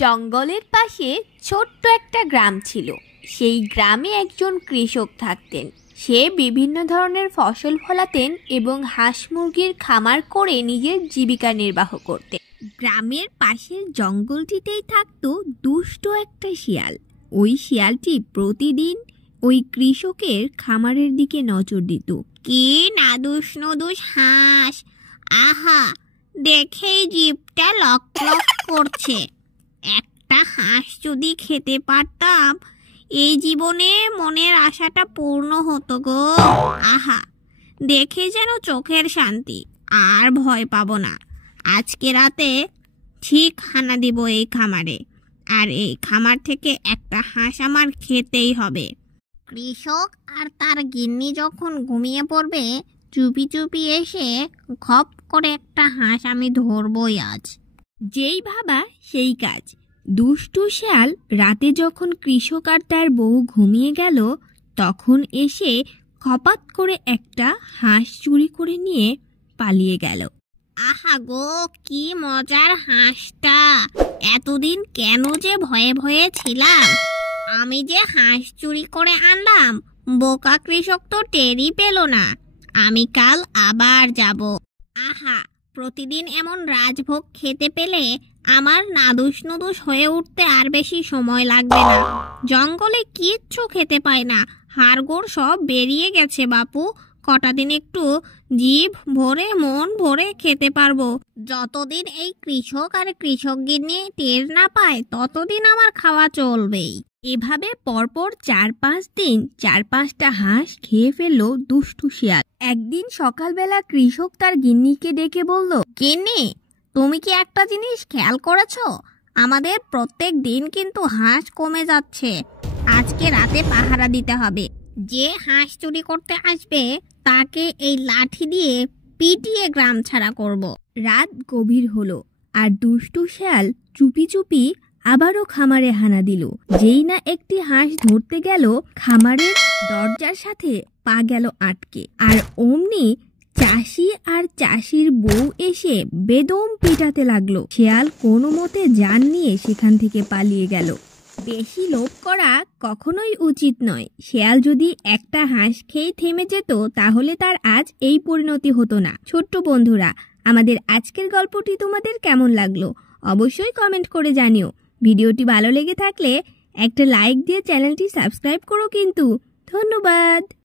জঙ্গলের পাশে ছোট্ট একটা গ্রাম ছিল। সেই গ্রামে একজন কৃষক থাকতেন। সে বিভিন্ন ধরনের ফসল ফলাতেন এবং হাঁস মুরগির খামার করে নিজের জীবিকা নির্বাহ করতেন। গ্রামের পাশের জঙ্গলটিতেই থাকতো দুষ্ট একটা শিয়াল। ওই শিয়ালটি প্রতিদিন ওই কৃষকের খামারের দিকে নজর দিত। কি নাদুস নদুস হাঁস, আহা দেখেই জিভটা লক লক করছে। একটা হাঁস যদি খেতে পারতাম, এই জীবনে মনের আশাটা পূর্ণ হতো গো। আহা দেখে যেন চোখের শান্তি, আর ভয় পাবো না। আজকে রাতে ঠিক হানা দিব এই খামারে, আর এই খামার থেকে একটা হাঁস আমার খেতেই হবে। কৃষক আর তার গিন্নি যখন ঘুমিয়ে পড়বে, চুপি চুপি এসে খপ করে একটা হাঁস আমি ধরবই আজ। যেই ভাবা সেই কাজ। দুষ্টু শিয়াল রাতে যখন কৃষক আর তার বউ ঘুমিয়ে গেল, তখন এসে খপাত করে একটা হাঁস চুরি করে নিয়ে পালিয়ে গেল। আহা গো কি মজার হাঁসটা! এতদিন কেন যে ভয়ে ভয়ে ছিলাম। আমি যে হাঁস চুরি করে আনলাম, বোকা কৃষক তো টেরই পেল না। আমি কাল আবার যাব। আহা প্রতিদিন এমন রাজভোগ খেতে পেলে আমার নাদুস নুদুস হয়ে উঠতে আর বেশি সময় লাগবে না। জঙ্গলে কিচ্ছু খেতে পাই না, হাড়গোড় সব বেরিয়ে গেছে বাপু। কটা দিন একটু জিভ ভরে মন ভরে খেতে পারবো। যতদিন এই কৃষক আর কৃষক গিন্নি টের না পায়, ততদিন আমার খাওয়া চলবেই। এভাবে পরপর 4-5 দিন 4-5টা হাঁস খেয়ে ফেললো দুষ্টু শিয়াল। একদিন সকালবেলা কৃষক তার গিন্নিকে ডেকে বলল, গিন্নি তুমি কি একটা জিনিস খেয়াল করেছো? আমাদের প্রত্যেক দিন কিন্তু হাঁস কমে যাচ্ছে। আজকে রাতে পাহারা দিতে হবে। যে হাঁস চুরি করতে আসবে তাকে এই লাঠি দিয়ে পিটিয়ে গ্রাম ছাড়া করব। রাত গভীর হলো আর দুষ্টু শিয়াল চুপি চুপি আবারও খামারে হানা দিল। যেই না একটি হাঁস ধরতে গেল, খামারের দরজার সাথে পা গেল আটকে। আর অমনি চাষি আর চাষির বউ এসে বেদম পিটাতে লাগলো। শিয়াল কোনো মতে জান নিয়ে সেখান থেকে পালিয়ে গেল। বেশি লোভ করা কখনোই উচিত নয়। শিয়াল যদি একটা হাঁস খেয়ে থেমে যেত, তাহলে তার আজ এই পরিণতি হতো না। ছোট্ট বন্ধুরা, আমাদের আজকের গল্পটি তোমাদের কেমন লাগলো অবশ্যই কমেন্ট করে জানিও। ভিডিওটি ভালো লেগে থাকলে একটা লাইক দিয়ে চ্যানেলটি সাবস্ক্রাইব করো কিন্তু। ধন্যবাদ।